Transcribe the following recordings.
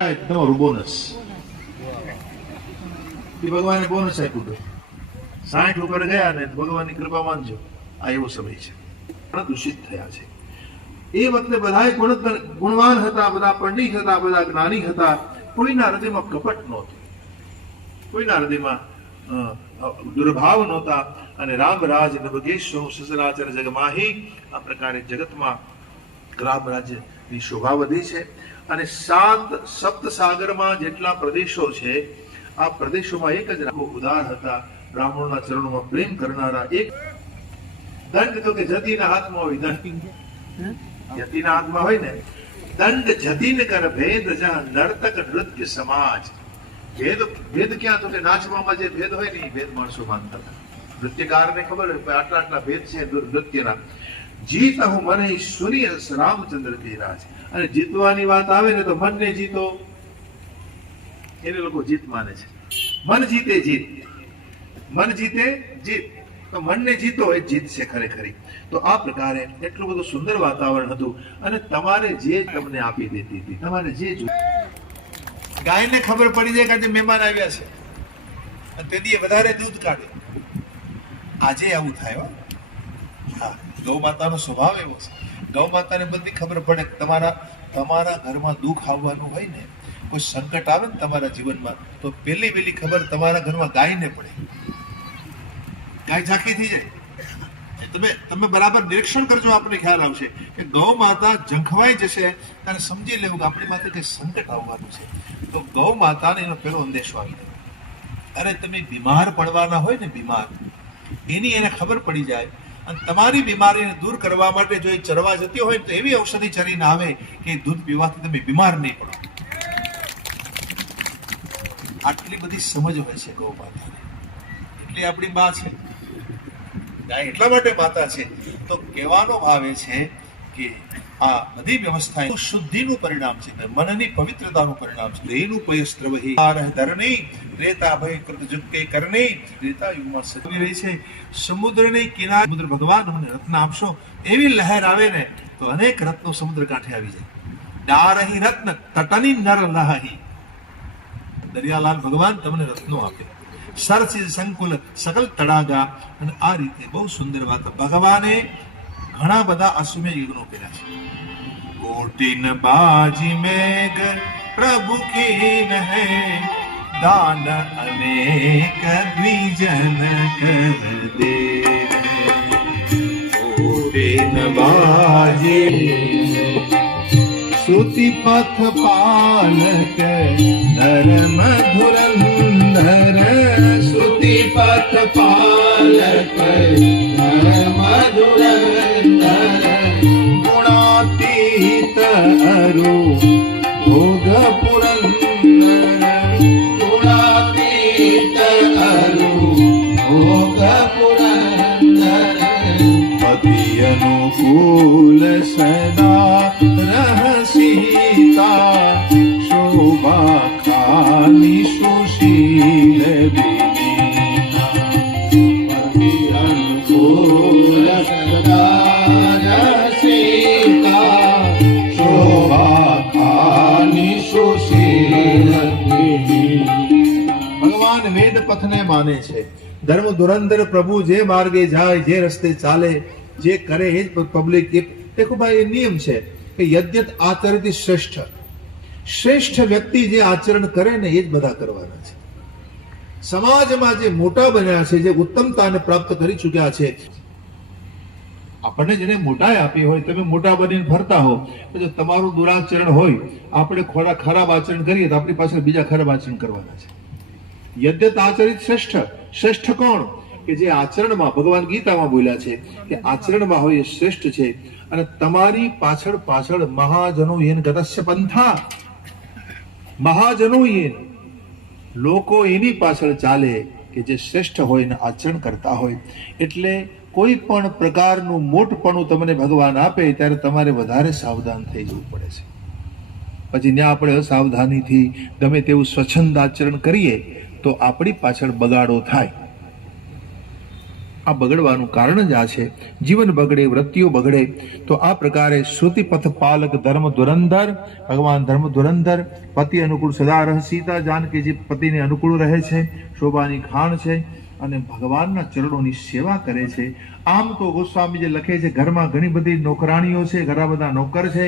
તમારું બોનસ ભગવાને બોનસ આપ્યું હતું 60 ઉપર ગયા ને ભગવાનની કૃપા માનજો આ એવો સમય છે દૂષિત થયા છે એ વખતે બધા ગુણવાન હતા, બધા પંડિત હતા, બધા જ્ઞાની હતા, કોઈના હૃદયમાં કપટ નહોતું, કોઈના હૃદયમાં દુર્ભાવ નહોતા. અને રામરાજ નવગેશો સચરાચર જગમાહી આ પ્રકારે જગતમાં રામરાજ્યની શોભા વધી છે. અને સપ્ત સાગરમાં જેટલા પ્રદેશો છે આ પ્રદેશોમાં એક જ ઉદાર હતા, બ્રાહ્મણોના ચરણોમાં પ્રેમ કરનારા. એક દંડ તો કે જતીના હાથમાં હોય, દંડ જતીના હાથમાં હોય ને, દંડ જતીન કર ભેદ જહાં નર્તક નૃત્ય સમાજ. ભેદ ક્યાં? તો કે નાચવામાં જે ભેદ હોય ને એ ભેદ માણસો માનતા હતા. નૃત્યકારને ખબર હોય આટલા આટલા ભેદ છે નૃત્યના. જીત હું મને સુનિય રામચંદ્ર કે રાજ. અને જીતવાની વાત આવે ને તો મનને જીતો, એને લોકો જીત માને છે. મન જીતે જીત, મન જીતે જીત, તો મનને જીતો એ જીત છે ખરેખરી. તો આ પ્રકારે એટલું બધું સુંદર વાતાવરણ હતું. અને તમારે જે તમને આપી દેતી હતી, તમારે જે ગાયને ખબર પડી જાય કે આજે મહેમાન આવ્યા છે અને તેથી વધારે દૂધ કાઢે. આજે આવું થાય. હા, ગૌ માતાનો સ્વભાવ એવો છે. ગૌ માતાને બધી ખબર પડે કે તમારા ઘરમાં દુઃખ આવવાનું હોય ને, કોઈ સંકટ આવે ને તમારા જીવનમાં, તો પહેલી ખબર તમારા ઘરમાં ગાયને પડે. ગાય ઝાંખી થઈ જાય. તમે બરાબર નિરીક્ષણ કરજો, આપણને ખ્યાલ આવશે કે ગૌ માતા ઝંખવાઈ જશે ત્યારે સમજી લેવું કે આપણી માથે કઈ સંકટ આવવાનું છે. તો ગૌ માતાને એનો પેલો અંદેશો આવી જાય. અરે તમે બીમાર પડવાના હોય ને, બીમાર એની એને ખબર પડી જાય. અને તમારી બીમારીને દૂર કરવા માટે જો એ ચરવા જતી હોય તો એવી ઔષધિ ચરીને આવે કે દૂધ પીવાથી તમે બીમાર નહીં પડો. આટલી બધી સમજ હોય છે ગૌ માતાને. એટલે આપણી બા છે, ગાય એટલા માટે માતા છે. તો કહેવાનો ભાવ એ છે કે આ બધી વ્યવસ્થા શુદ્ધિનું પરિણામ છે, મનની પવિત્રતાનું પરિણામ છે. દેહનું પયસ્ત્રવહી ધરણી રેતા ભય કૃત જુક્કે કરણી રેતા યુગમાં સજવી રહી છે. સમુદ્રની કિનારે સમુદ્ર ભગવાન મને રત્ન આપશો, એવી લહેર આવે ને તો અનેક રત્નો સમુદ્ર કાંઠે આવી જાય. ડારહી રત્ન તટની નર લહી. દરિયાલાલ ભગવાન તમને રત્નો આપે. સરસી સંકુલ સકલ તડાગા. અને આ રીતે બહુ સુંદર વાત. ભગવાને ઘણા બધા અશ્વમેઘ યજ્ઞો કર્યા છે. કોટિન બાજી મેઘ પ્રભુ કીન હે, દાન અનેક દ્વિજન કર દે. કોટિન બાજી શ્રુતિ પથ પાલક ધર્મ ધુરંધર. શ્રુતિ પથ પાલક ધર્મ ધુરંધર. ગુણાતીત અરુ ભોગ પુરંદર. ગુણાતીત અરુ ભોગ પુરંદર. પતિ અનુકૂલ સદા રહસીતા. શોભા ખાની સુશીલ વિનીતા. પતિ અનુકૂલ સદા રહસીતા. શોભા ખાની સુશીલ વિનીતા. ભગવાન વેદ પથને માને છે. ધર્મ ધુરંધર પ્રભુ જે માર્ગે જાય, જે રસ્તે ચાલે, જે કરે એ જ પબ્લિક. દેખો ભાઈ, એ નિયમ છે કે યદ્યત આચરતી શ્રેષ્ઠ વ્યક્તિ જે આચરણ કરે ને એ જ બધા કરવાના છે. સમાજમાં જે મોટા બન્યા છે, જે ઉત્તમતાને પ્રાપ્ત કરી ચૂક્યા છે, આપણને જેને મોટાઈ આપી હોય, તમે મોટા બનીને ફરતા હો, જો તમારું દુરાચરણ હોય, આપણે ખરાબ આચરણ કરીએ તો આપણી પાસે બીજા ખરાબ આચરણ કરવાના છે. યદ્યત આચરિત શ્રેષ્ઠ કોણ? કે જે આચરણમાં, ભગવાન ગીતામાં બોલ્યા છે કે આચરણમાં હોય એ શ્રેષ્ઠ છે. અને તમારી પાછળ મહાજનો એન ગતસ્ય પંથા. મહાજનો એન, લોકો એની પાછળ ચાલે કે જે શ્રેષ્ઠ હોય ને આચરણ કરતા હોય. એટલે કોઈ પણ પ્રકારનું મોટપણું તમને ભગવાન આપે ત્યારે તમારે વધારે સાવધાન થઈ જવું પડે છે. પછી ત્યાં આપણે અસાવધાનીથી ગમે તેવું સ્વચ્છંદ આચરણ કરીએ તો આપણી પાછળ બગાડો થાય. આ બગડવાનું કારણ જ આ છે. જીવન બગડે, વૃત્તિઓ બગડે. તો આ પ્રકારે શ્રુતિપથ પાલક ધર્મ ધુરંધર, ભગવાન ધર્મ ધુરંધર, પતિ અનુકૂળ સદા રહે. સીતા જાનકીજી પતિને અનુકૂળ રહે છે, શોભાની ખાણ છે અને ભગવાનના ચરણોની સેવા કરે છે. આમ તો ગોસ્વામીજી લખે છે, ઘરમાં ઘણી બધી નોકરાણીઓ છે, ઘણા બધા નોકર છે,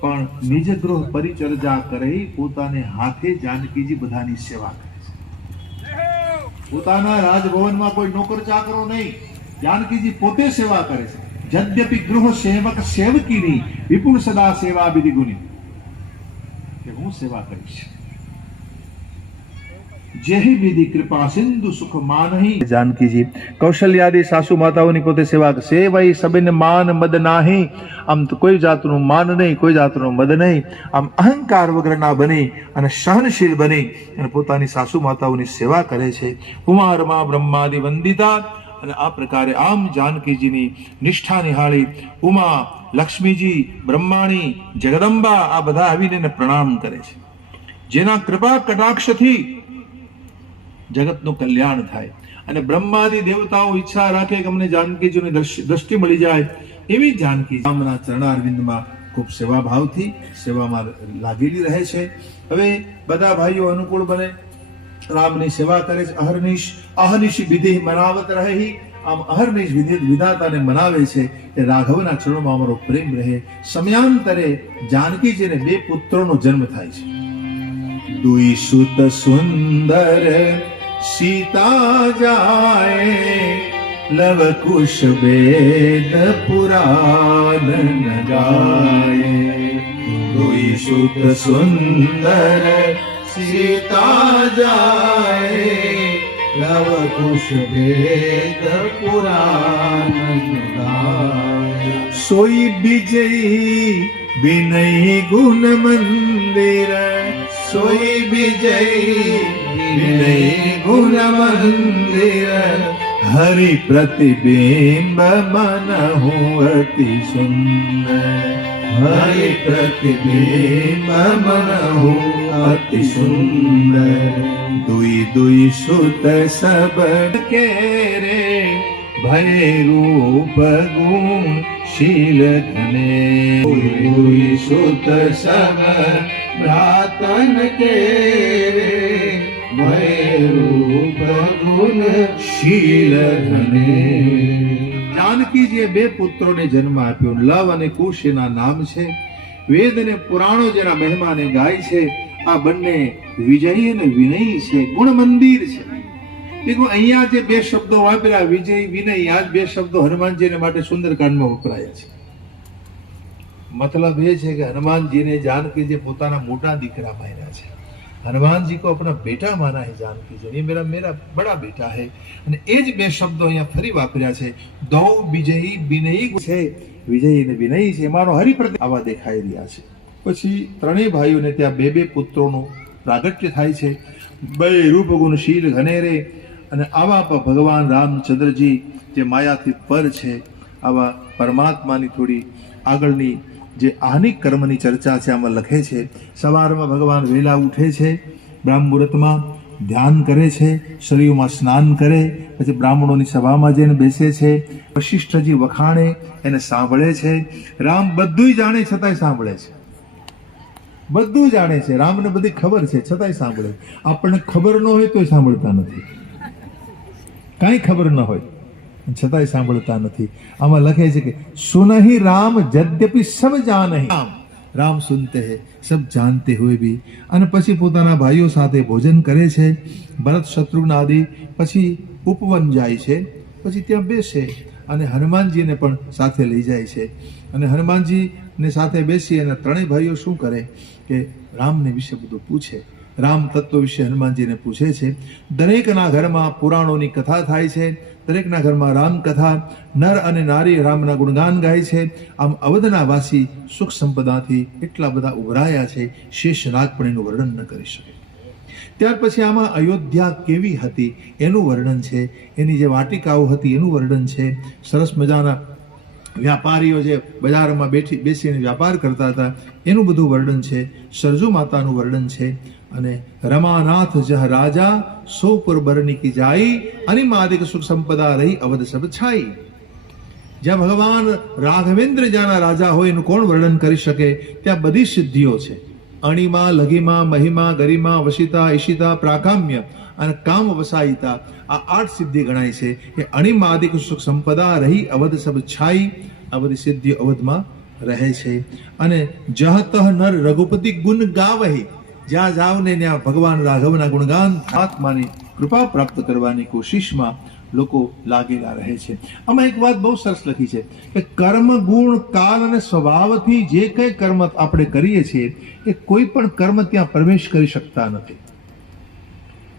પણ નિજ ગૃહ પરિચર્યા કરે, પોતાને હાથે જાનકીજી બધાની સેવા કરે છે. પોતાના રાજભવનમાં કોઈ નોકર ચાકરો નહીં, જાનકીજી પોતે સેવા કરે છે. यद्यपि गृह सेवक सेवकीनी विपुल सदा सेवा विधि गुणी કે હું સેવા કરીશ. જેહી વિધિ કૃપા સિંધુ સુખ માનહી. જાનકીજી કૌશલ્યાદી સાસુ માતાઓની પોતે સેવા સેવાઈ સબેને માન મદ નાહી. આમ તો કોઈ જાતનું માન નહીં, કોઈ જાતનું મદ નહીં. આમ અહંકાર વગરના બની અને સહનશીલ બની અને પોતાની સાસુ માતાઓની સેવા કરે છે. કુમારમાં બ્રહ્માદિ વંદિતા. અને આ પ્રકારે આમ જાનકીજીની નિષ્ઠા નિહાળી ઉમા, લક્ષ્મીજી, બ્રહ્માણી, જગદંબા આ બધા આવીને એને પ્રણામ કરે છે. જેના કૃપા કટાક્ષથી જગતનું કલ્યાણ થાય. અને બ્રહ્માદિ દેવતાઓ ઈચ્છા રાખે કે અમને જાનકીજીની દ્રષ્ટિ મળી જાય, એવી જાનકી રામના ચરણારવિંદમાં ખૂબ સેવાભાવથી સેવામાં લાગેલી રહે છે. હવે બધા ભાઈઓ અનુકૂળ બને, રામની સેવા કરે છે. અહર્નિશ વિધિ મનાવત રહે. આમ અહર્નિશ વિધિ વિધાતાને મનાવે છે કે રાઘવના ચરણોમાં અમારો પ્રેમ રહે. સમયાંતરે જાનકીજીને 2 પુત્રોનો જન્મ થાય છે. દુઈ સુત સુંદર સીતા જાય, લવ કુશ વેદ પુરાણ ગાય. દુઈ સુત સુંદર सीता जाए, लव कुश वेद पुराण गाए. सोई विजयी विनय गुण मंदिर, सोई विजयी विनय गुण मंदिर. हरि प्रतिबिंब मन अति सुंदर, हरि प्रतिबिंब मन अति सुंदर. दुई दुई सुत सब के रे, भय रूप गुण शील घने. दुई दुई सुत सब भ्रातन के रे, भय रूप गुण शील घने. જાનકીજીએ 2 પુત્રોને જન્મ આપ્યો. લવ અને કુશ એના નામ છે. વેદ અને પુરાણો જેના મહેમાને ગાય છે. આ બંને વિજયી અને વિનયી છે, ગુણ મંદિર છે. દેખો અહીંયા જે 2 શબ્દો વાપર્યા, વિજય વિનય, આ જ 2 શબ્દો હનુમાનજીને માટે સુંદરકાંડમાં વપરાયા છે. મતલબ એ છે કે હનુમાનજીને જાનકીજી પોતાના મોટા દીકરા માન્યા છે. हनुमान जी को अपना बेटा माना है जानकी जी, ये मेरा बड़ा बेटा है. અને એ જ 2 શબ્દો અહીંયા ફરી વાપર્યા છે. દૌ વિજયી વિનયી છે, વિજયી અને વિનયી છે, મારો હરિપ્રતિ આવા દેખાઈ રહ્યા છે. પછી ત્રણેય ભાઈઓને ત્યાં 2 પુત્રોનું પ્રાગટ્ય થાય છે. 2 રૂપ ગુણશીલ ઘનેરે. અને આવા ભગવાન રામચંદ્રજી જે માયાથી પર છે, આવા પરમાત્માની થોડી આગળની જે આહનિક કર્મની ચર્ચા છે આમાં લખે છે. સવારમાં ભગવાન વહેલા ઉઠે છે, બ્રાહ્મ મુહૂર્તમાં ધ્યાન કરે છે, શરીરમાં સ્નાન કરે, પછી બ્રાહ્મણોની સભામાં જઈને બેસે છે. વશિષ્ઠજી વખાણે એને સાંભળે છે. રામ બધું જાણે છતાંય સાંભળે છે, બધું જાણે છે. રામને બધી ખબર છે છતાંય સાંભળે. આપણને ખબર ન હોય તોય સાંભળતા નથી, કાંઈ ખબર ન હોય છતાંય સાંભળતા નથી. આમાં લખે છે કે સુનહી રામ જદ્યપि સબ જાનહી. રામ સુનતે હૈ સબ જાનતે હુએ ભી. અને પછી પોતાના ભાઈઓ સાથે ભોજન કરે છે. ભરત શત્રુઘ્ન આદિ પછી ઉપવન જાય છે, પછી ત્યાં બેસે અને હનુમાનજીને પણ સાથે લઈ જાય છે. અને હનુમાનજીને સાથે બેસી અને ત્રણેય ભાઈઓ શું કરે કે રામને વિશે બધું પૂછે. રામ તત્વ વિશે હનુમાનજીને પૂછે છે. દરેકના ઘરમાં પુરાણોની કથા થાય છે, દરેકના ઘરમાં રામકથા, નર અને નારી રામના ગુણગાન ગાય છે. આમ અવધના વાસી સુખ સંપદાથી એટલા બધા ઉભરાયા છે, શેષનાગ પણ એનું વર્ણન ન કરી શકે. ત્યાર પછી આમાં અયોધ્યા કેવી હતી એનું વર્ણન છે, એની જે વાટિકાઓ હતી એનું વર્ણન છે. સરસ મજાના વ્યાપારીઓ જે બજારમાં બેસીને વ્યાપાર કરતા હતા એનું બધું વર્ણન છે. સરજુ માતાનું વર્ણન છે. અને રમાનાથ જહ રાજા સો પુર બરની કી જાઈ અનિમાદિક સુખ સંપદા રહી અવધ સબ છાઈ. જ્યાં ભગવાન રાઘવેન્દ્ર જ્યાંના રાજા હોય એનું કોણ વર્ણન કરી શકે? ત્યાં બધી સિદ્ધિઓ છે. અણિમા, લઘિમા, મહિમા, ગરિમા, વશિતા, ઈશિતા, પ્રાકામ્ય અને કામ વસાયિતા, આ 8 સિદ્ધિ ગણાય છે. એ અણિમાદિક સુખ સંપદા રહી અવધ સબ છાઈ, આ બધી સિદ્ધિઓ અવધમાં રહે છે. અને જહતઃ નર રઘુપતિ ગુણ ગાવહી, જ્યાં જાવ ને ત્યાં ભગવાન રાઘવના ગુણગાન, આત્માની કૃપા પ્રાપ્ત કરવાની કોશિશમાં લોકો લાગેલા રહે છે. આમાં એક વાત બહુ સરસ લખી છે કે કર્મ, ગુણ, કાલ અને સ્વભાવથી જે કંઈ કર્મ આપણે કરીએ છીએ એ કોઈ પણ કર્મ ત્યાં પ્રવેશ કરી શકતા નથી.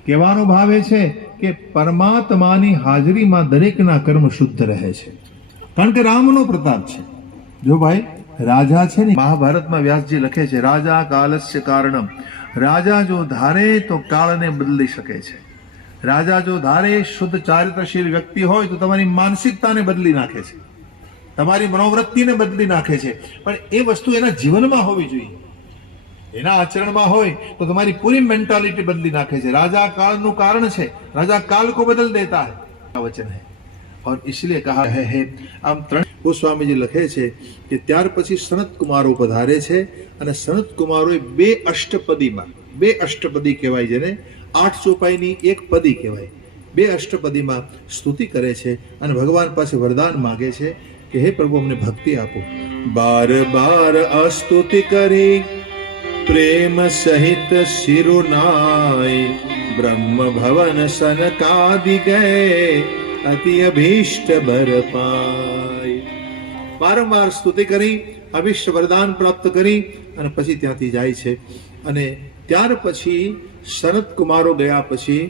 કહેવાનો ભાવ એ છે કે પરમાત્માની હાજરીમાં દરેકના કર્મ શુદ્ધ રહે છે, કારણ કે રામનો પ્રતાપ છે. જો ભાઈ રાજા છે ને, મહાભારતમાં વ્યાસજી લખે છે, રાજા કાલસ્ય કારણમ, રાજા જો ધારે તો કાળને બદલી શકે છે. રાજા જો ધારે શુદ્ધ ચારિત્રશીલ વ્યક્તિ હોય તો તમારી માનસિકતાને બદલી નાખે છે, તમારી મનોવૃત્તિને બદલી નાખે છે. પણ એ વસ્તુ એના જીવનમાં હોવી જોઈએ, એના આચરણમાં હોય તો તમારી પૂરી મેન્ટાલિટી બદલી નાખે છે. રાજા કાળનું કારણ છે, રાજા કાલ को बदल देता है, वचन है. और इसलिए कहा है. આમ 3 ગોસ્વામીજી લખે છે કે ત્યાર પછી સનત કુમારો પધારે છે અને સનત કુમારોએ 2 અષ્ટપદીમાં, 2 અષ્ટપદી કહેવાય, જેને 8 ચોપાઈની 1 પદી કહેવાય, 2 અષ્ટપદીમાં સ્તુતિ કરે છે અને ભગવાન પાસે વરદાન માગે છે કે હે પ્રભુ અમને ભક્તિ આપો. બાર બાર અસ્તુતિ કરી પ્રેમ સહિત શિરુનાય, બ્રહ્મ ભવન સનકાદિ ગયે અતિ અભીષ્ટ બર પાય. વારંવાર સ્તુતિ કરી અભીષ્ટ વરદાન પ્રાપ્ત કરી અને પછી ત્યાંથી જાય છે. અને ત્યાર પછી સનત કુમારો ગયા પછી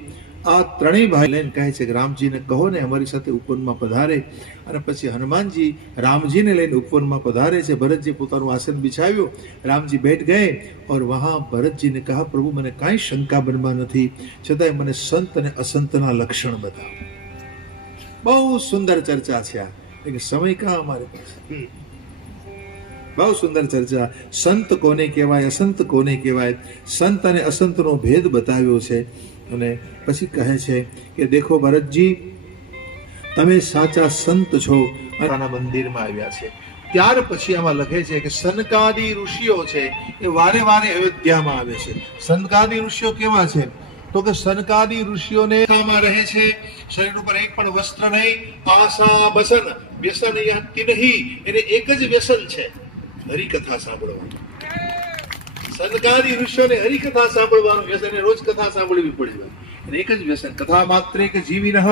આ 3 ભાઈ લઈને કહે છે કે રામજીને કહો ને અમારી સાથે ઉપવનમાં પધારે. અને પછી હનુમાનજી રામજીને લઈને ઉપવનમાં પધારે છે. ભરતજી પોતાનું આસન બિછાવ્યું, રામજી બેઠ ગए और वहां ભરતજીને કહા પ્રભુ મને કાંઈ શંકા બનમાં નથી, છતાંય મને સંત અને અસંતના લક્ષણ બતાવો. બહુ સુંદર ચર્ચા છે આ, લેकिन સમય કहाँ हमारे पास. બહુ સુંદર ચર્ચા. સંત કોને કહેવાય, અસંત કોને કહેવાય, સંત અને અસંતનો ભેદ બતાવ્યો છે. અને પછી કહે છે કે દેખો ભરતજી, તમે સાચા સંત છો. આના મંદિરમાં આવ્યા છે. ત્યાર પછી આમાં લખે છે કે સનકાદી ઋષિઓ છે એ વારે વારે અયોધ્યામાં આવે છે. સનકાદી ઋષિઓ કેવા છે તો કે સનકાદી ઋષિઓને રહે છે, શરીર ઉપર એક પણ વસ્ત્ર નહીં, આશા બસન વ્યસન યહતિ નહીં, એને એક જ વ્યસન છે, હરિકથા સાંભળવાનું. સનકાદી ઋષિઓને હરિકથા સાંભળવાનું વ્યસન, રોજ કથા સાંભળવી પડે, અને એક જ વ્યસન, કથા માત્ર એક જીવી રહ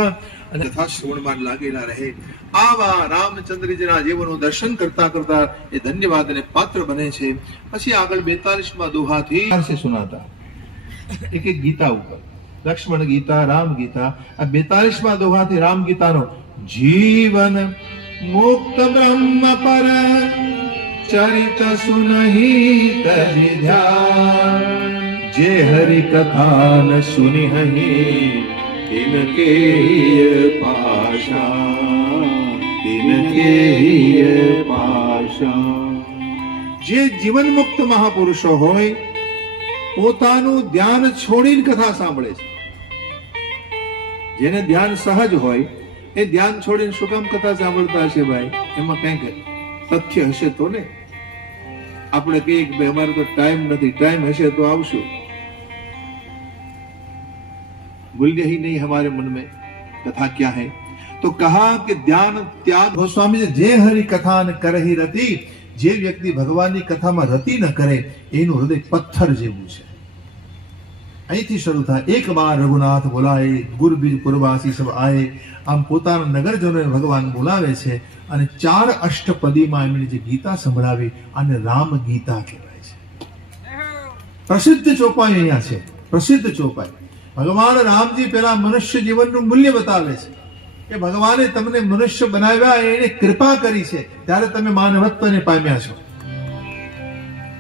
અને કથા શ્રવણમાં લાગેલા રહે. આવા રામચંદ્રજીના જીવનનું દર્શન કરતા કરતા એ ધન્યવાદને પાત્ર બને છે. પછી આગળ 42માં દોહાથી સુનાતા એક ગીતા ઉપર, લક્ષ્મણ ગીતા, રામ ગીતા. આ 42માં દોહાથી રામ ગીતાનો જીવન મુક્ત બ્રહ્મ પર ચરિત સુનહી તજિ ધ્યાન, જે હરિ કથા ન સુની હહી तिनके पाशा, तिनके पाशा. જે જીવન મુક્ત મહાપુરુષો હોય પોતાનું ધ્યાન છોડીને કથા સાંભળે છે. જેને ધ્યાન સહજ હોય એ ધ્યાન છોડીને શું કામ કથા સાંભળતા હશે ભાઈ? એમાં કંઈક તથ્ય હશે તો ને. આપણે કહીએ કે ભાઈ અમારે તો ટાઈમ નથી, ટાઈમ હશે તો આવશું. मूल्य ही नहीं हमारे मन में, कथा क्या है? तो कहा कि ध्यान त्याग. गोस्वामी जी जे हरि कथा न करहि रति, જે વ્યક્તિ ભગવાનની કથામાં રતિ ન કરે એનું હૃદય પથ્થર જેવું છે. અહીંથી શરૂ થાય. એક બાર રઘુનાથ બોલાય, ગુરબીજ પુરવાસી સબ આય. આમ પોતાના નગરજનોને ભગવાન બોલાવે છે અને 4 અષ્ટપદીમાં એમણે જે ગીતા સંભળાવી આને રામ ગીતા કહેવાય છે. પ્રસિદ્ધ ચોપાઈ અહીંયા છે, પ્રસિદ્ધ ચોપાઈ. ભગવાન રામજી પેલા મનુષ્ય જીવનનું મૂલ્ય બતાવે છે કે ભગવાને તમને મનુષ્ય બનાવ્યા, એને કૃપા કરી છે ત્યારે તમે માનવત્વને પામ્યા છો.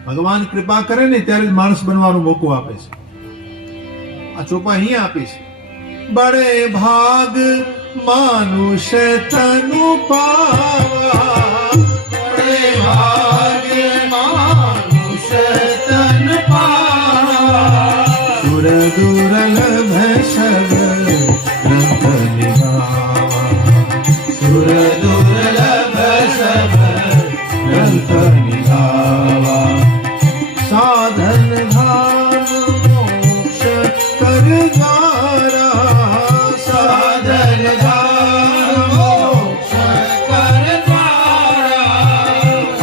ભગવાન કૃપા કરે ને ત્યારે માણસ બનવાનો મોકો આપે છે. આ ચોપા અહીંયા આપી છે. બડે ભાગ માનુષ તનુ પાવા, બડે ભાગ માનુષ તન પાવા, दुर्लभ सब ग्रंथ निभावा, सुर दुर्लभ सब ग्रंथ निभावा, साधन धाम मोक्ष कर द्वारा, साधन धाम मोक्ष कर द्वारा,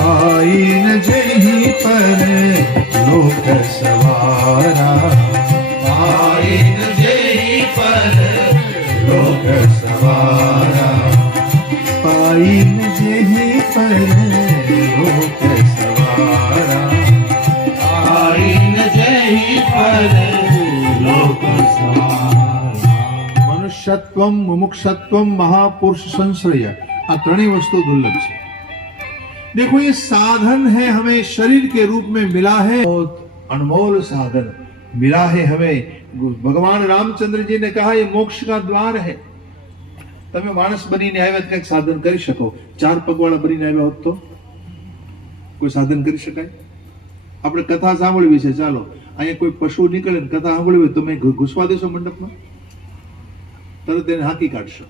आईन जही पर लोक सवारा, आईन जही पर लोक सवारा, आईन जही पर लोक सवारा, आईन जही पर लोक सवारा। मनुष्यत्वम, मुमुक्षत्वम, महापुरुष संश्रय, आ त्रणेय वस्तु दुर्लभ है। देखो ये साधन है, हमें शरीर के रूप में मिला है, बहुत अनमोल साधन मिला है हमें। भगवान रामचंद्र जी ने कहा ये मोक्ष का द्वार है। તમે માણસ બનીને આવ્યા કંઈક સાધન કરી શકો, ચાર પગવાળા બનીને આવ્યા હોત તો કોઈ સાધન કરી શકાય? આપણે કથા સાંભળવી છે, ચાલો અહીંયા કોઈ પશુ નીકળે ને કથા સાંભળવી હોય તમે ઘૂસવા દેશો મંડપમાં? તરત એને હાંકી કાઢશો।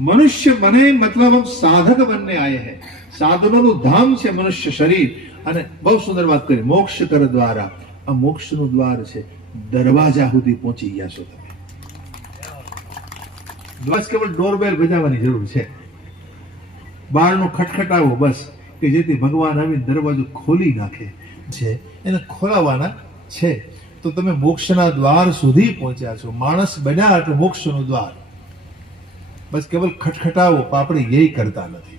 મનુષ્ય બને મતલબ हम સાધક બનને આયે હૈ। સાધનોનું ધામ છે મનુષ્ય શરીર। અને બહુ સુંદર વાત કરી, મોક્ષ કર દ્વારા, આ મોક્ષનું દ્વાર છે, દરવાજા સુધી પહોંચી ગયા છો તમે। બસ કેવલ ડોરબેલ બજાવવાની જરૂર છે, બહારનો ખટખટાવો બસ, કે જેથી ભગવાન આવીને દરવાજો ખોલી નાખે છે, એને ખોલાવવાના છે તો તમે મોક્ષના દ્વાર સુધી પહોંચ્યા છો। માણસ બન્યા એટલે મોક્ષનું દ્વાર, બસ કેવલ ખટખટાવો, આપણે એ કરતા નથી।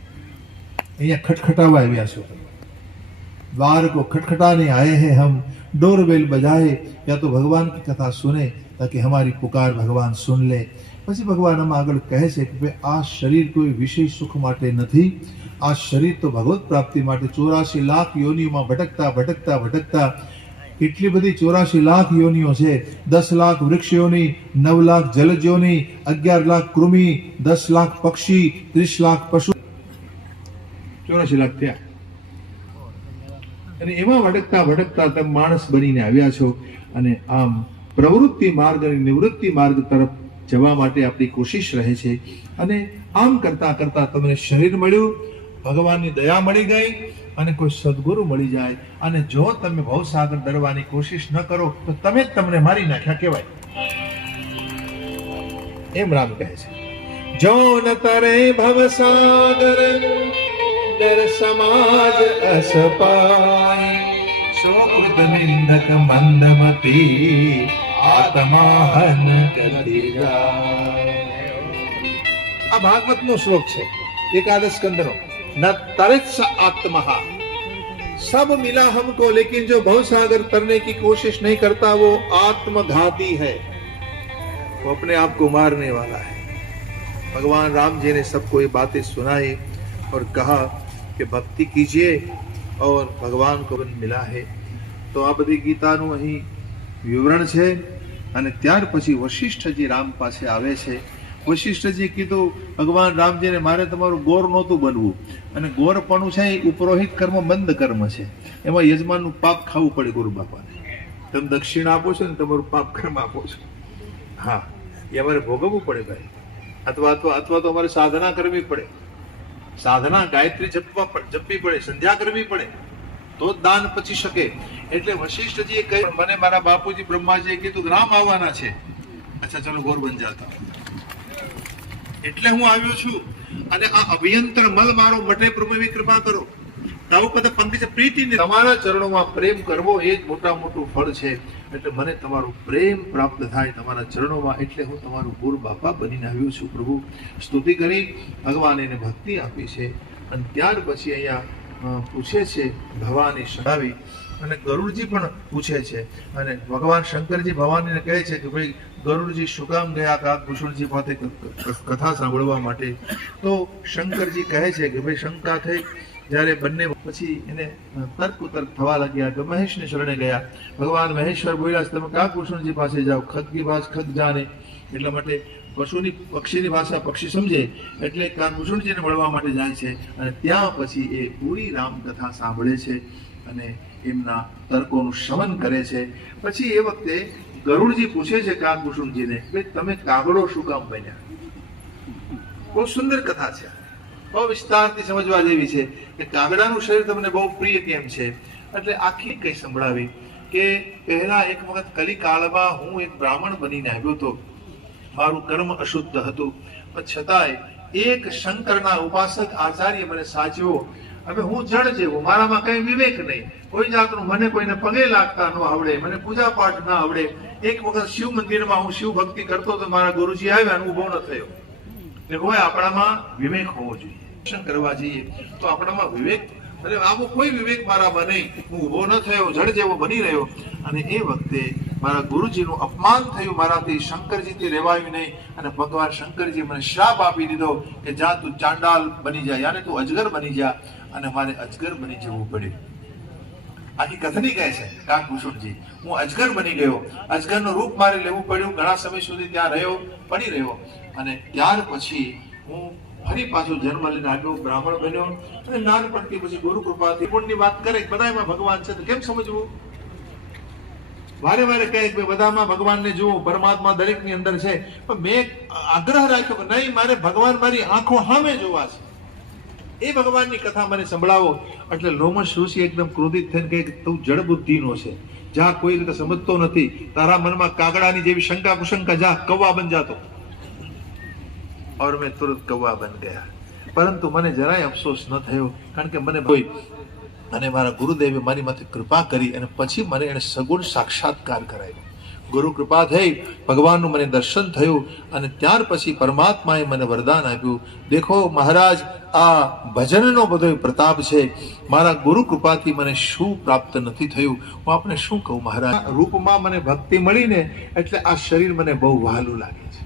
અહીંયા खटखटावा આવ્યા છો તમે। द्वार को खटखटाने आए हैं हम, डोरबेल बजाए या तो भगवान की कथा सुने ताकि हमारी पुकार भगवान सुन ले। પછી ભગવાન આમાં આગળ કહે છે કે ભાઈ આ શરીર કોઈ વિષય સુખ માટે નથી, આ શરીર તો ભગવત પ્રાપ્તિ માટે 84 લાખ યોનિઓમાં ભટકતા ભટકતા ભટકતા, કેટલી બધી 84 લાખ યોનિઓ છે। 10 લાખ વૃક્ષ યોની, 9 લાખ જલજ યોની, 11 લાખ કૃમિ, 10 લાખ પક્ષી, 30 લાખ પશુ, 84 લાખ થયા। અને એમાં ભટકતા ભટકતા તમે માણસ બનીને આવ્યા છો। અને આમ પ્રવૃત્તિ માર્ગ અને નિવૃત્તિ માર્ગ તરફ જવા માટે આપણી કોશિશ રહે છે। અને આમ કરતા કરતા તમને શરીર મળ્યું, ભગવાનની દયા મળી ગઈ, અને કોઈ સદગુરુ મળી જાય, અને જો તમે ભવસાગર તરવાની કોશિશ ન કરો તો તમે જ તમને મારી નાખ્યા કહેવાય। એમ રામ કહે છે, જો ન તરે ભવસાગર डर समाज अस पाई, सोकृत निंदक मंदमती आत्माहन गति जाय। आ भागवत नो श्लोक है, एकादश स्कंदनो। न तरित्स आत्मा, सब मिला हमको लेकिन जो भवसागर तरने की कोशिश नहीं करता वो आत्मघाती है, वो अपने आप को मारने वाला है। भगवान राम जी ने सबको ये बातें सुनाई और कहा कि भक्ति कीजिए और भगवान को मिला है। तो आ बधी गीताનું અહીં વિવરણ છે। અને ત્યાર પછી વશિષ્ઠજી રામ પાસે આવે છે। વશિષ્ઠજી કીધું ભગવાન રામજીને મારે તમારું ગોર નહોતું બનવું, અને ગોરપણું છે એ ઉપરોહિત કર્મ બંધ કર્મ છે, એમાં યજમાનનું પાપ ખાવું પડે ગુરુ બાપાને। તમે દક્ષિણ આપો છો ને તમારું પાપ કર્મ આપો છો, હા એ અમારે ભોગવવું પડે ભાઈ। અથવા અથવા તો અમારે સાધના કરવી પડે, સાધના ગાયત્રી જપવી પડે, સંધ્યા કરવી પડે તો દાન પચી શકે। એટલે વશિષ્ઠજીએ કહ્યું, મને મારા બાપુજી બ્રહ્માજીએ કીધું કે રામ આવવાના છે, અચ્છા ચલો ગોર બન જાતા, એટલે હું આવ્યો છું। અને આ અભિયંતર મલ મારો મટે પ્રભુ એવી કૃપા કરો। તાવ પદ પંકજ પ્રીતિને તમારા ચરણોમાં પ્રેમ કરવો એ જ મોટા મોટું ફળ છે। એટલે મને તમારો પ્રેમ પ્રાપ્ત થાય તમારા ચરણોમાં, એટલે હું તમારું ગુરુ બાપા બનીને આવ્યો છું। પ્રભુ સ્તુતિ કરી ભગવાન એને ભક્તિ આપી છે। અને ત્યાર પછી અહીંયા પૂછે છે ભવાની શંકાવી, અને ગરુડજી પણ પૂછે છે। અને ભગવાન શંકરજી ભવાનીને કહે છે કે ભાઈ ગરુડજી શું કામ ગયા કાકભૂષણજી પાસે કથા સાંભળવા માટે? તો શંકરજી કહે છે કે ભાઈ શંકા થઈ, જ્યારે બંને પછી એને તર્ક ઉતર્ક થવા લાગ્યા તો મહેશને શરણે ગયા। ભગવાન મહેશ્વર બોલ્યા તમે કાકભૂષણજી પાસે જાઓ, ખગની ભાષ ખગ જાણે, એટલા માટે પશુની પક્ષીની ભાષા પક્ષી સમજે, એટલે કાકભૂષણજીને મળવા માટે જાય છે। અને ત્યાં પછી એ પૂરી રામકથા સાંભળે છે અને એમના તર્કોનું શમન કરે છે। પછી એ વખતે ગરુડજી પૂછે છે કાગભૂષણજીને કે તમે કાગડો શું કામ બન્યા? બહુ સુંદર કથા છે, બહુ વિસ્તારથી સમજવા જેવી છે કે કાગડાનું શરીર તમને બહુ પ્રિય કેમ છે. એટલે આખી કઈ સંભળાવી કે પહેલા એક વખત કલિકાળમાં હું એક બ્રાહ્મણ બનીને આવ્યો હતો. મારું કર્મ અશુદ્ધ હતું, પણ છતાંય એક શંકરના ઉપાસક આચાર્ય મને સાચ્યો. હવે હું જડ જેવો, મારામાં કઈ વિવેક નહીં, કોઈ જાતનું મને કોઈને પગે લાગતા ન આવડે, મને પૂજા પાઠ ના આવડે. એક વખત શિવ મંદિરમાં હું શિવ ભક્તિ કરતો તો મારા ગુરુજી આવ્યા, અનુભવ ન થયો. એટલે હોય આપણામાં વિવેક હોવો જોઈએ. દર્શન કરવા જઈએ તો આપણામાં વિવેક, એટલે આવો કોઈ વિવેક મારામાં નહીં. હું ઉભો ન થયો, જડ જેવો બની રહ્યો. અને એ વખતે મારા ગુરુજીનું અપમાન થયું, મારાથી શંકરજીથી રહેવાયું નહીં. અને ભગવાન શંકરજી મને શ્રાપ આપી દીધો કે જા તું ચાંડાલ બની જા, યાને તું અજગર બની જા. અને મારે અજગર બની જવું પડ્યું. આખી કથની કહે છે કાગભૂષણજી, હું અજગર બની ગયો, અજગરનું રૂપ મારે લેવું પડ્યું. ઘણા સમય સુધી ત્યાં રહ્યો, પડી રહ્યો. અને ત્યાર પછી હું ફરી પાછો જન્મ લઈને આવ્યો, બ્રાહ્મણ બન્યો. અને નાનપણથી પછી ગુરુ કૃપાથી પુણ્યની વાત કરે, બધામાં ભગવાન છે તો કેમ સમજવું? વારે વારે કહે કે બધામાં ભગવાનને જુઓ, પરમાત્મા દરેકની અંદર છે. પણ મેં આગ્રહ રાખ્યો કે નહીં, મારે ભગવાન મારી આંખો સામે જોવા છે. એ ભગવાનની કથા મને સંભળાવો. એટલે લોમશ ઋષિ એકદમ ક્રોધિત થઈને કહે કે તું જડ બુદ્ધિનો છે, જા, કોઈ રીતે સમજતો નથી, તારા મનમાં કાગડાની જેવી શંકા કુશંકા, જા કૌવા બન જાતો. और मैं तुरंत कौवा बन गया. પરંતુ મને જરાય અફસોસ ન થયો, કારણ કે મને કોઈ અને મારા ગુરુદેવે મારી માથે કૃપા કરી અને પછી મને એને સગુણ સાક્ષાત્કાર કરાવ્યો. ગુરુ કૃપા થઈ, ભગવાનનું મને દર્શન થયું. અને ત્યાર પછી પરમાત્માએ મને વરદાન આપ્યું. દેખો મહારાજ, આ ભજનનો બધો પ્રતાપ છે. મારા ગુરુ કૃપાથી મને શું પ્રાપ્ત નથી થયું, હું આપને શું કહું મહારાજ. રૂપમાં મને ભક્તિ મળીને એટલે આ શરીર મને બહુ વહાલું લાગે છે.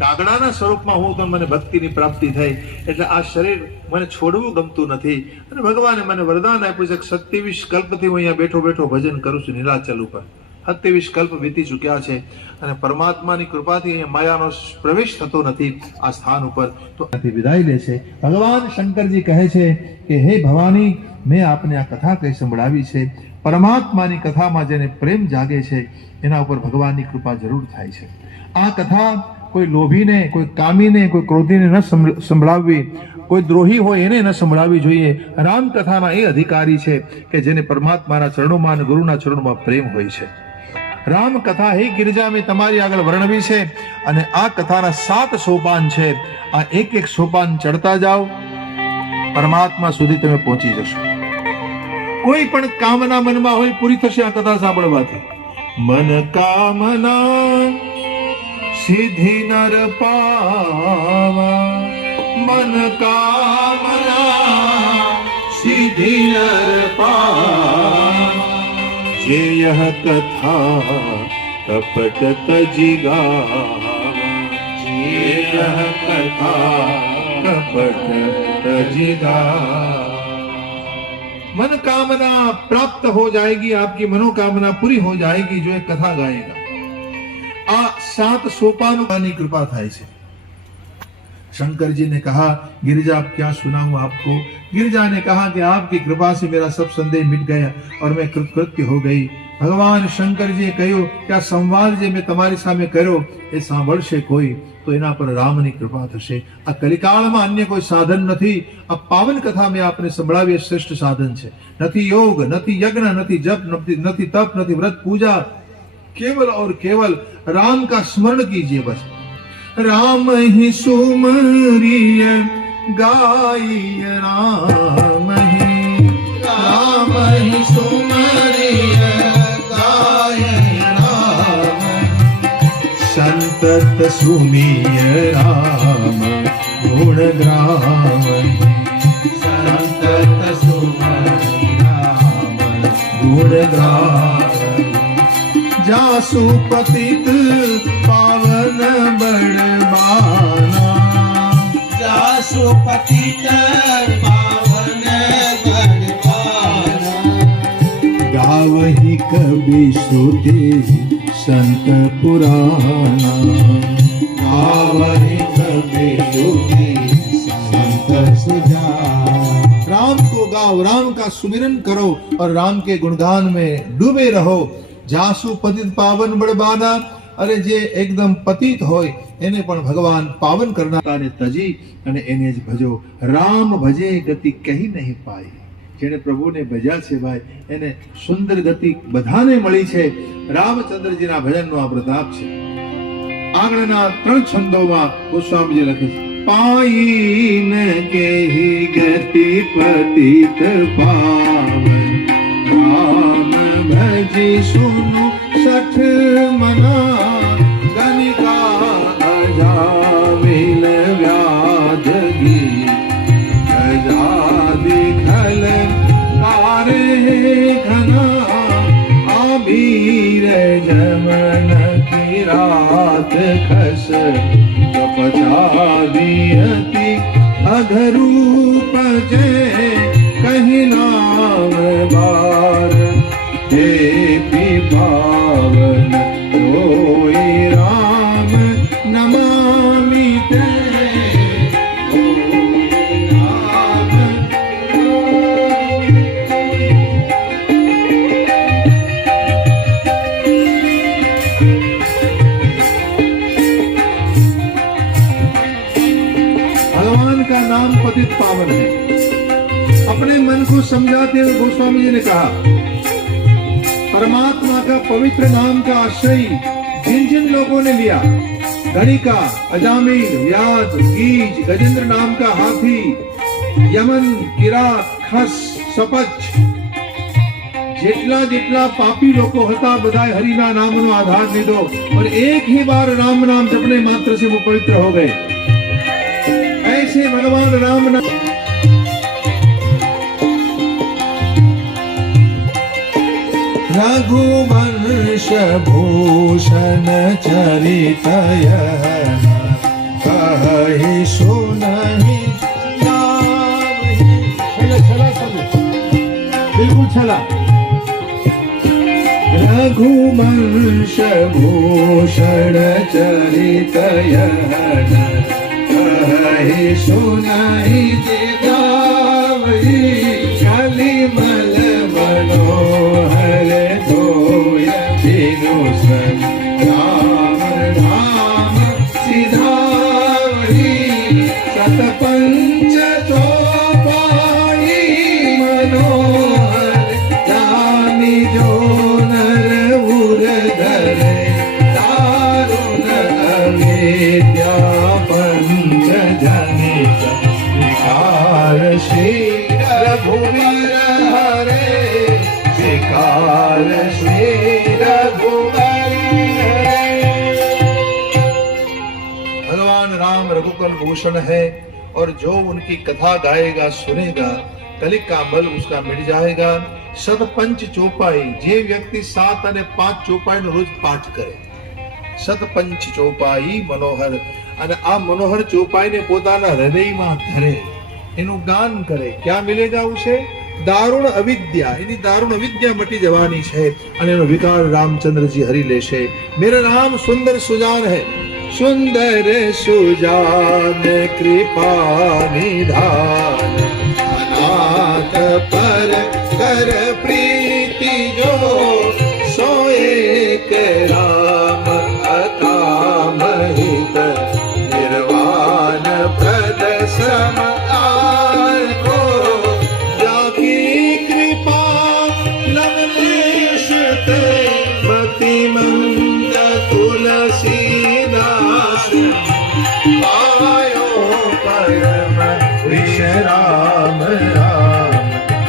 કાગડાના સ્વરૂપમાં હું તો મને ભક્તિની પ્રાપ્તિ થઈ, એટલે આ શરીર મને છોડવું ગમતું નથી. અને ભગવાને મને વરદાન આપ્યું છે કે 27 કલ્પથી હું અહીંયા બેઠો બેઠો ભજન કરું છું નીલાચલ ઉપર. 27 કલ્પ વીતી ચૂક્યા છે અને પરમાત્માની કૃપાથી અહીંયા માયાનો પ્રવેશ થતો નથી આ સ્થાન ઉપર. તો આથી વિદાય લે છે. ભગવાન શંકરજી કહે છે કે હે ભવાની, મેં આપને આ કથા કઈ સંભળાવી છે. પરમાત્માની કથામાં જેને પ્રેમ જાગે છે એના ઉપર ભગવાનની કૃપા જરૂર થાય છે. આ કથા કોઈ લોભીને, કોઈ કામીને, કોઈ ક્રોધીને ન સંભળાવવી, કોઈ દ્રોહી હોય એને ન સંભળાવવી જોઈએ. રામકથાના એ અધિકારી છે કે જેને પરમાત્માના ચરણોમાં અને ગુરુના ચરણોમાં પ્રેમ હોય છે. રામકથા હે ગિરિજા મેં તમારી આગળ વર્ણવી છે. અને આ કથાના 7 સોપાન છે. આ એક એક સોપાન ચડતા જાઓ, પરમાત્મા સુધી તમે પહોંચી જશો. કોઈ પણ કામના મનમાં હોય પૂરી થશે આ કથા સાંભળવાથી. મન કામના સિદ્ધિ નર પાવા, મન કામના સિદ્ધિ નર પાવા, જે यह कथा कपट तजि गावा, जे यह कथा कपट तजि गावा. मनोकामना प्राप्त हो जाएगी, आपकी मनोकामना पूरी हो जाएगी जो एक कथा गाएगा. आ 7 सोपानों की कृपा થાય છે. शंकर जी ने कहा गिरिजा आप क्या सुनाऊं आपको. गिरिजा ने कहा कि आपकी कृपा से मेरा सब संदेह मिट गया और मैं कृतकृत्य हो गई. ભગવાન શંકરજીએ કહ્યું કે આ સંવાદ જે મેં તમારી સામે કર્યો એ સાંભળશે કોઈ તો એના પર રામની કૃપા થશે. આ કલિકાળમાં અન્ય કોઈ સાધન નથી. આ પાવન કથા મેં આપને સંભળાવી એ શ્રેષ્ઠ સાધન છે. નથી યોગ, નથી યજ્ઞ, નથી જપ, નથી તપ, નથી વ્રત પૂજા. केवल और केवल राम का स्मरण कीजिए बस. राम ही सुमरिय गाय, राम ही सुमरिय गाय, राम संतत सुमिय राम गुण ग्राम, संतत सुमिय राम गुण ग्राम. जासु पतित पावन बड़बाना, जासु पतित पावन बड़बाना. गावहि कवि श्रुति संत पुराना, गावहि कवि श्रुति संत सुजाना. राम को गाओ, राम का सुमिरन करो और राम के गुणगान में डूबे रहो. જાસુ પતિત પાવન બળબાના, અને જે એકદમ પતિત હોય એને પણ ભગવાન પાવન કરનારાને તજી અને એને જ ભજો. રામ ભજે ગતિ કહી નહીં પાઈ. જેને પ્રભુને ભજ્યા છે ભાઈ એને સુંદર ગતિ બધાને મળી છે. રામચંદ્રજીના ભજનનો આ પ્રતાપ છે. આગળના 3 છંદોમાં ગોસ્વામીજી લખે છે, પાઈ ન કેહી ગતિ પતિત પાવન, રામ ભજી સુनु સઠ મના, ગનિકા અજામિલ વ્યાધગી, ગજાદિ ખલ પારે ઘના, આબીર જમન કી રાત ખસ, કપચાદિયતિ અઘરૂપ જે, કહી નામ બાર હે પાવન, કોઈ રામ નમામિ તે, भगवान का नाम पतित पावन है. अपने मन को समझाते हुए गोस्वामी जी ने कहा, परमात्मा का पवित्र नाम का आश्रय जिन जिन लोगों ने लिया, गणिका, अजामिल, व्याध, गीज, गजेंद्र नाम का हाथी, यमन, किरात, खस, सपच, જેટલા જેટલા પાપી લોકો હતા બધાએ હરિના નામનો આધાર લીધો और एक ही बार राम नाम जपने मात्र से वो पवित्र हो गए. ऐसे भगवान राम नाम रघुवंश भूषण चरितय, कहि सुनहि बिल्कुल छला. रघुवंश भूषण चरितय, कहि सुनहि गावहि, कलिमल मनोहर धोय बिनु सन, राम नाम सिधावहि, सतपंच चौपाई मनोहर, जानि जो नर उर धरे, दारुण अविद्या पंच जनित, विकार श्री रघुवीर हरे, विकार श्री रघुवीर हरे. भगवान राम रघुकुल भूषण है और जो उनकी कथा गाएगा सुनेगा कलिक का बल उसका मिट जाएगा. सतपंच चौपाई, जे व्यक्ति 7 અને 5 ચોપાઈનો રોજ પાઠ કરે, સતપંચ ચોપાઈ મનોહર, અને આ મનોહર ચોપાઈને પોતાના હૃદયમાં ધરે, એનું ગાન કરે, क्या मिलेगा उसे? दारुण अविद्या. એની દારૂણ અવિદ્યા મટી જવાની છે અને એનો વિકાર રામચંદ્રજી હરી લેશે. मेरा राम सुंदर सुजान है, सुंदर सुजान कृपा निधान, अनाथ पर कर प्रीति जो, सोए के राम अकाम हित, निर्वाण प्रद श्रम को, जाकी कृपा लवलेश ते, मति मंद तुलसीदास, पायो परम विश्राम राम,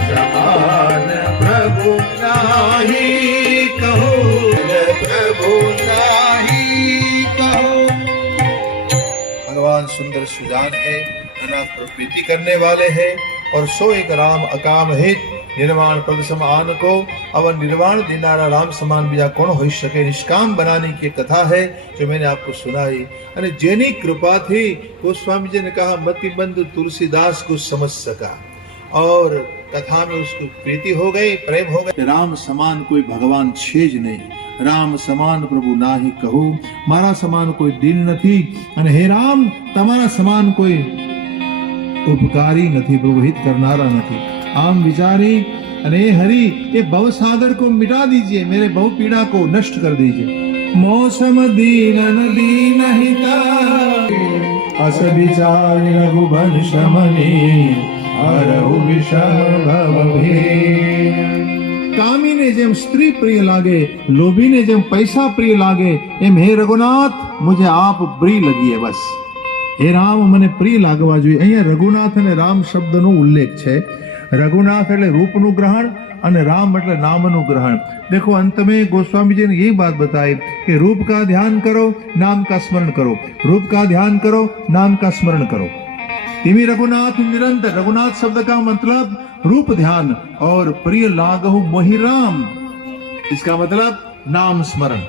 समान प्रभु नाही कहो, प्रभु नाही कहो. भगवान सुंदर सुजान है, अनाथ पर प्रीति करने वाले हैं, और सो एक राम अकाम हित, निर्वाण पद समान को. अवर निर्वाण देनारा राम समान बीजा कौन हो सके. निष्काम बनाने की कथा है जो मैंने आपको सुनाई, અને જેની કૃપાથી गोस्वामी जी ने कहा मतिबंध तुलसीदास को समझ सका और कथा में उसकी प्रीति हो गई, प्रेम हो गई. राम समान कोई भगवान છે જ નહીં. રામ સમાન પ્રભુ નાહી કહું. મારા સમાન કોઈ દિલ નથી અને હે રામ તમારા સમાન કોઈ ઉપકારી નથી, પ્રભુ હિત કરનારા નથી. આમ વિચારી અને हे हरि ये भव सागर को मिटा दीजिए, मेरे भव पीड़ा को नष्ट कर दीजिए। मौसम दीनन दीन हिता अस विचार रघुवंश मणि हरहु विषम भव भे। कामीने जेम स्त्री प्रिय लागे, लोभीने जेम पैसा प्रिय लागे, एम हे रघुनाथ मुझे आप प्रिय लગીએ બસ। હે રામ મને પ્રિય લાગવા જોઈએ। અહીંયા રઘુનાથ અને રામ શબ્દનો ઉલ્લેખ છે। રઘુનાથ એટલે રૂપનું ગ્રહણ અને રામ એટલે નામનું ગ્રहण। देखो अंत में गोस्वामी जी ने यही बात बताई कि रूप का ध्यान करो, नाम का स्मरण करो, रूप का ध्यान करो, नाम का स्मरण करो। तिमी रघुनाथ निरंतर, रघुनाथ शब्द का मतलब रूप ध्यान और प्रिय लागहु मोहि राम, इसका मतलब नाम स्मरण।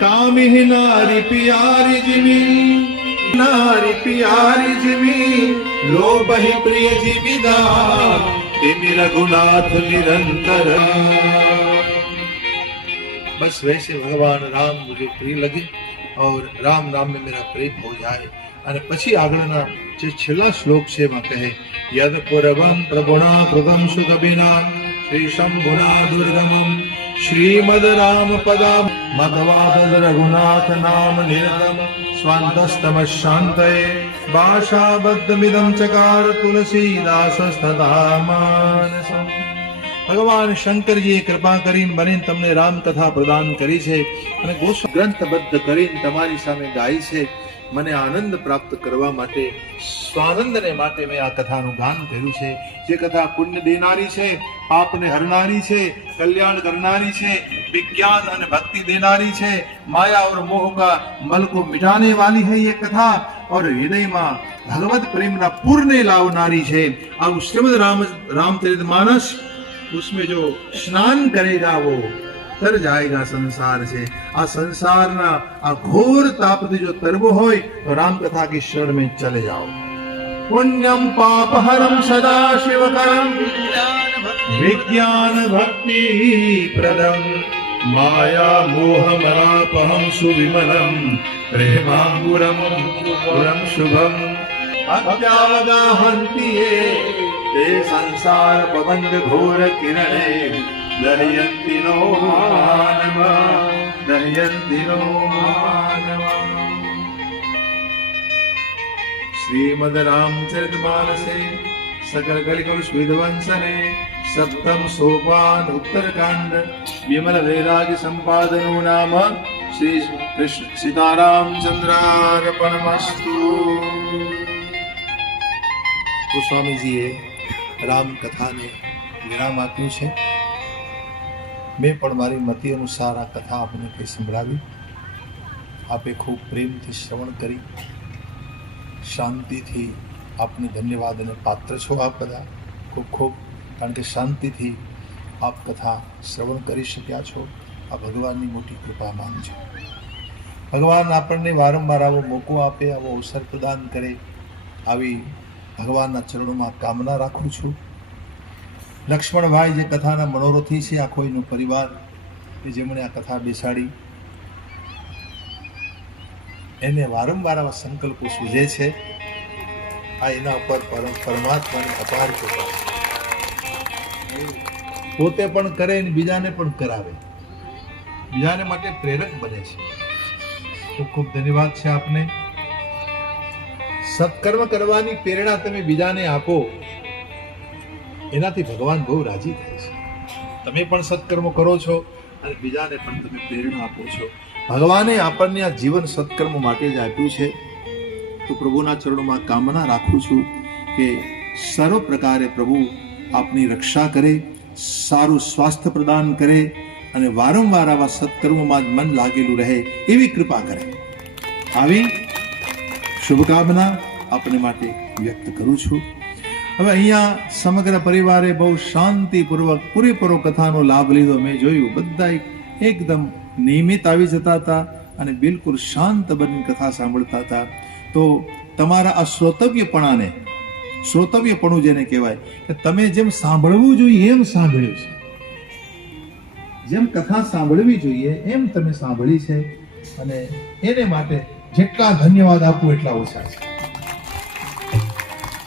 कामिहि नारी प्यारी जिमी, नारी प्यारी जिमी, लोभहि प्रिय जिमीदार, तिमी रघुनाथ निरंतर। बस वैसे भगवान राम मुझे प्रिय लगे और राम नाम में मेरा प्रेम हो जाए। અને પછી આગળના જે છેલ્લા શ્લોક છે એમાં કહે યદ પૂર્વમ પ્રગુણા કૃતમ સુકબિના શ્રી શંભુના દુર્ગમમ શ્રીમદ રામ પદા મધવાદ રઘુનાથ નામ નિરતમ સ્વાંતસ્તમ શાંતયે ભાષાબદ્ધમિદમ ચકાર તુલસીદાસ સ્થતા માનસમ। ભગવાન શંકરજીએ કૃપા કરીને બને તમને રામ કથા પ્રદાન કરી છે અને ગોસ્વામી ગ્રંથબદ્ધ કરીને તમારી સામે ગાઈ છે। મને આનંદ પ્રાપ્ત કરવા માટે, સ્વાનંદને માટે મેં આ કથાનું ગાન કર્યું છે। જે કથા પુણ્ય દેનારી છે, પાપને હરનારી છે, કલ્યાણ કરનારી છે, विज्ञान અને भक्ति देनारी છે, माया और मोह का मल को मिटाने वाली है ये कथा और हृदय में भगवत प्रेम ना पूर्ण लावनारी है। अब श्रीमद रामचरितमानस उसमें जो स्नान करेगा वो तर जाएगा संसार से। आ संसार ना आ घोर ताप से जो तरबो होय तो राम कथा की शरण में चले जाओ। पुण्यम पाप हरम सदा शिवकरम विज्ञान भक्ति प्रदम माया मोह मरापहम सुविमलम प्रेमांगुरम पुरम शुभम। अत्यावगाहन्ति ये ते संसार पवंद घोर किरणे दह्यन्ति नो मानव, दह्यन्ति नो मानव। श्रीमद रामचरितमानसे सकल कलिकुल विध्वंसने सप्तम सोपान उत्तरकांड विमल वैराग्य संपादनो नाम श्री कृष्ण सीतारामचंद्रार्पणमस्तु। तो स्वामी जी राम कथा ने विराम आप्યું છે। મેં પણ મારી મતિ અનુસાર આ કથા આપને કંઈ સંભળાવી। આપે ખૂબ પ્રેમથી શ્રવણ કરી, શાંતિથી આપને ધન્યવાદને પાત્ર છો આપ બધા। ખૂબ ખૂબ, કારણ કે શાંતિથી આપ કથા શ્રવણ કરી શક્યા છો। આ ભગવાનની મોટી કૃપા માનજો। ભગવાન આપણને વારંવાર આવો મોકો આપે, આવો અવસર પ્રદાન કરે, આવી ભગવાનના ચરણોમાં કામના રાખું છું। લક્ષ્મણભાઈ જે કથાના મનોરથી છે, આખો એનો પરિવાર કે જેમણે આ કથા બેસાડી, એને વારંવાર આવા સંકલ્પો સૂઝે છે। આ એના ઉપર પરમાત્માની અપાર કૃપા છે। પોતે પણ કરે અને બીજાને પણ કરાવે, બીજાને માટે પ્રેરક બને છે। ખૂબ ખૂબ ધન્યવાદ છે આપને। સત્કર્મ કરવાની પ્રેરણા તમે બીજાને આપો, એનાથી ભગવાન બહુ રાજી થાય છે। તમે પણ સત્કર્મ કરો છો અને બીજાને પણ તમે પ્રેરણા આપો છો। ભગવાને આપણને આ જીવન સત્કર્મ માટે જ આપ્યું છે। તો પ્રભુના ચરણોમાં કામના રાખું છું કે સર્વ પ્રકારે પ્રભુ આપની રક્ષા કરે, સારું સ્વાસ્થ્ય પ્રદાન કરે અને વારંવાર આવા સત્કર્મમાં જ મન લાગેલું રહે એવી કૃપા કરે। આવી શુભકામના આપને માટે વ્યક્ત કરું છું। હવે અહીંયા સમગ્ર પરિવારે બહુ શાંતિપૂર્વક પૂરેપૂરો કથાનો લાભ લીધો। મેં જોયું બધા એકદમ નિયમિત આવી જતા હતા અને બિલકુલ શાંત બની કથા સાંભળતા હતા। તો તમારા આ શ્રોતવ્યપણું જેને કહેવાય કે તમે જેમ સાંભળવું જોઈએ એમ સાંભળ્યું છે, જેમ કથા સાંભળવી જોઈએ એમ તમે સાંભળી છે અને એને માટે જેટલા ધન્યવાદ આપું એટલા ઓછા છે।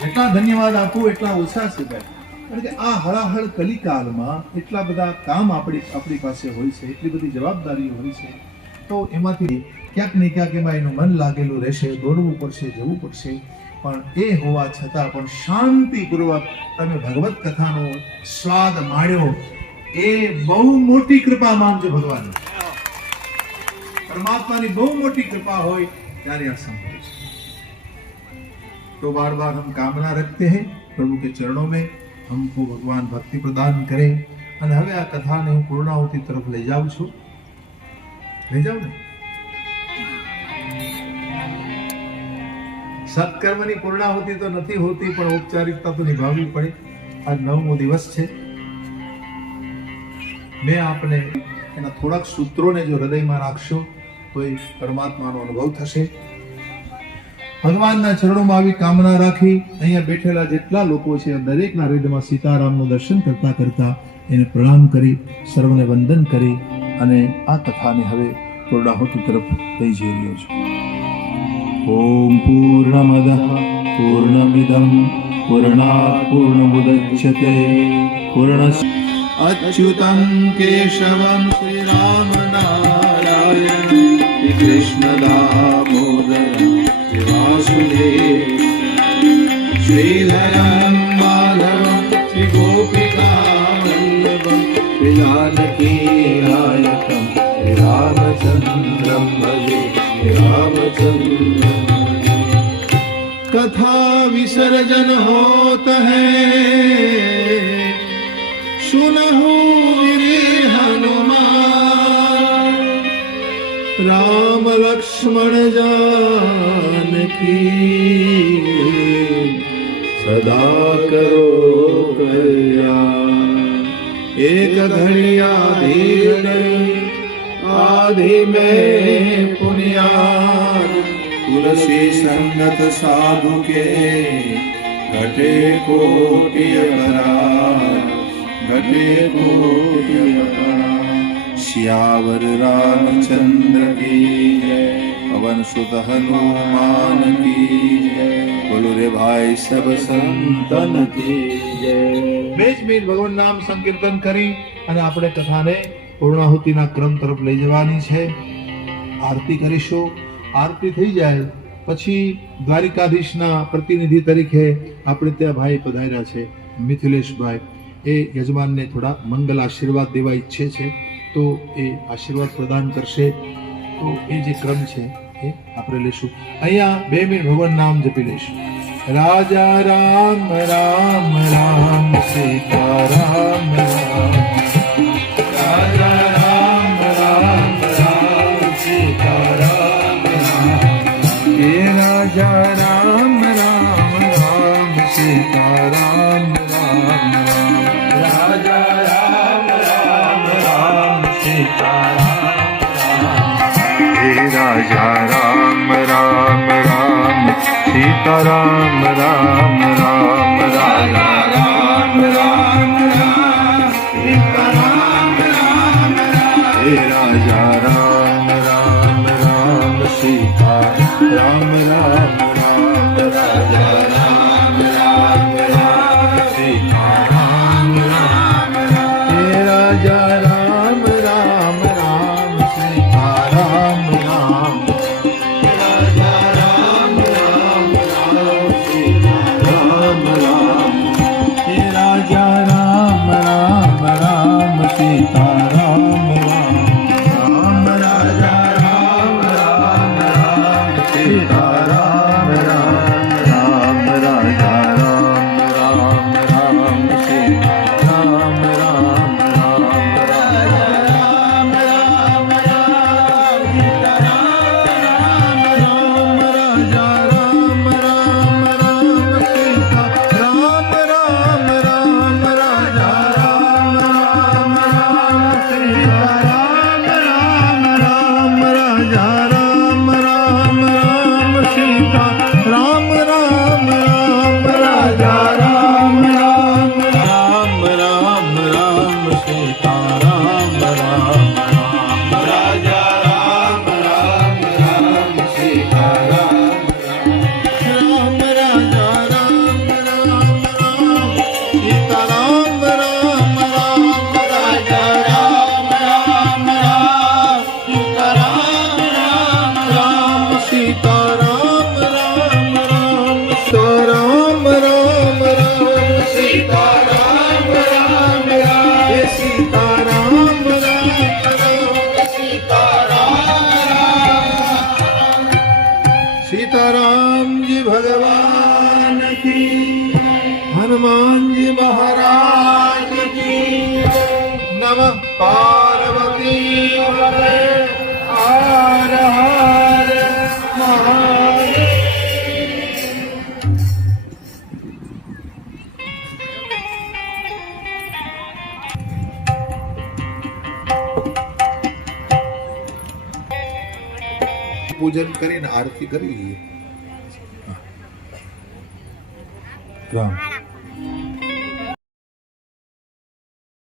જેટલા ધન્યવાદ આપું એટલા ઓછા છે ભાઈ। કારણ કે આ હળાહળ કલિકાલમાં એટલા બધા કામ આપણી પાસે હોય છે, એટલી બધી જવાબદારીઓ હોય છે, તો એમાંથી ક્યાંક ને ક્યાંક એમાં એનું મન લાગેલું રહેશે, દોડવું પડશે, જવું પડશે, પણ એ હોવા છતાં પણ શાંતિપૂર્વક તમે ભગવત કથાનો સ્વાદ માણ્યો, એ બહુ મોટી કૃપા માનજો ભગવાન. परमात्मा બહુ મોટી કૃપા હોય ત્યારે આ સંભવ છે. तो बार बार हम कामना रखते हैं प्रभु के चरणों में हमको भगवान भक्ति प्रदान करे. અને હવે આ કથાને હું પૂર્ણાહુતિ તરફ લઈ જાઉં છું. લઈ જાઉં ને? સત્કર્મની પૂર્ણાહુતિ તો નથી હોતી, પણ ઔપચારિકતા તો નિભાવવી પડે. આ 9મો દિવસ છે. મેં આપને એના થોડાક સૂત્રોને જો હૃદયમાં રાખશો તો એ પરમાત્માનો અનુભવ થશે. ભગવાનના ચરણોમાં આવી કામના રાખી અહીંયા બેઠેલા જેટલા લોકો છે દરેકના હૃદયમાં સીતારામનું દર્શન કરતા કરતા એને પ્રણામ કરી, સર્વને વંદન કરી અને આ કથાને હવે પૂર્ણાહુતિ તરફ લઈ જઈ રહ્યો છું. ઓમ પૂર્ણમદઃ પૂર્ણમિદં પૂર્ણાત પૂર્ણમુદચ્યતે પૂર્ણસ્ય અચ્યુતં કેશવં શ્રી રામ નારાયણ શ્રી કૃષ્ણ દામોદર શ્રી વાસુદેવ શ્રીધરં માધવં શ્રી ગોપિકા વલ્લભં શ્રી જાનકી નાયકં શ્રી રામચંદ્રં ભજે શ્રી રામચંદ્રં. कथा विसर्जन होत है सुनहु वीर हनुमान राम लक्ष्मण जानकी सदा करो कल्याण. एक घड़िया आधि में पुण्याद तुलसी संगत साधु के घटे कोटि अपराध. श्यावर रामचंद्र की जय पवन सुत हनुमान की जय. बोलो रे भाई सब संतन की जय. બેજ ભગવાન નામ સંકીર્તન કરી અને આપણે કથાને પૂર્ણાહુતિના ક્રમ તરફ લઈ જવાની છે. આરતી કરીશું. આરતી થઈ જાય પછી દ્વારિકાધીશના પ્રતિનિધિ તરીકે આપણે ત્યાં ભાઈ પધાર્યા છે મિથિલેશભાઈ, એ યજમાનને થોડા મંગલ આશીર્વાદ દેવા ઈચ્છે છે, તો એ આશીર્વાદ પ્રદાન કરશે. તો એ જે ક્રમ છે એ આપણે લેશું. અહીંયા 2 મિનિટ ભગવાન નામ જપી લઈશું. રાજા રામ રામ રામ સીતા રામ રામ રાજા રામ રામ રામ સીતા રામ हे राजा राम राम राम सीता राम राम राजा राम राम राम सीता राम हे राजा राम राम राम सीता राम राम राम राजा राम राम राम सीता राम राम हे राजा राम राम राम सीता राम राम राम राजा राम राम राम सीता राम राम हे राजा राम राम राम सीता राम राम राजा राम राम राम सीता राम राम हे राजा राम राम राम सीता राम राम राम राजा राम राम राम सीता राम राम राम राजा राम राम राम सीता राम राम राम राजा राम राम राम सीता राम राम राजा राम राम राम सीता राम राम राम राजा राम राम राम सीता राम राम राम राजा राम राम राम सीता राम राम राम राजा राम राम राम राम राम सीता राम राम राम राजा राम राम राम सीता राम राम राम राजा राम राम राम सीता राम નમઃ પાર્વતી પતે હર હર મહાદેવ. પૂજન કરીને આરતી કરી. રામ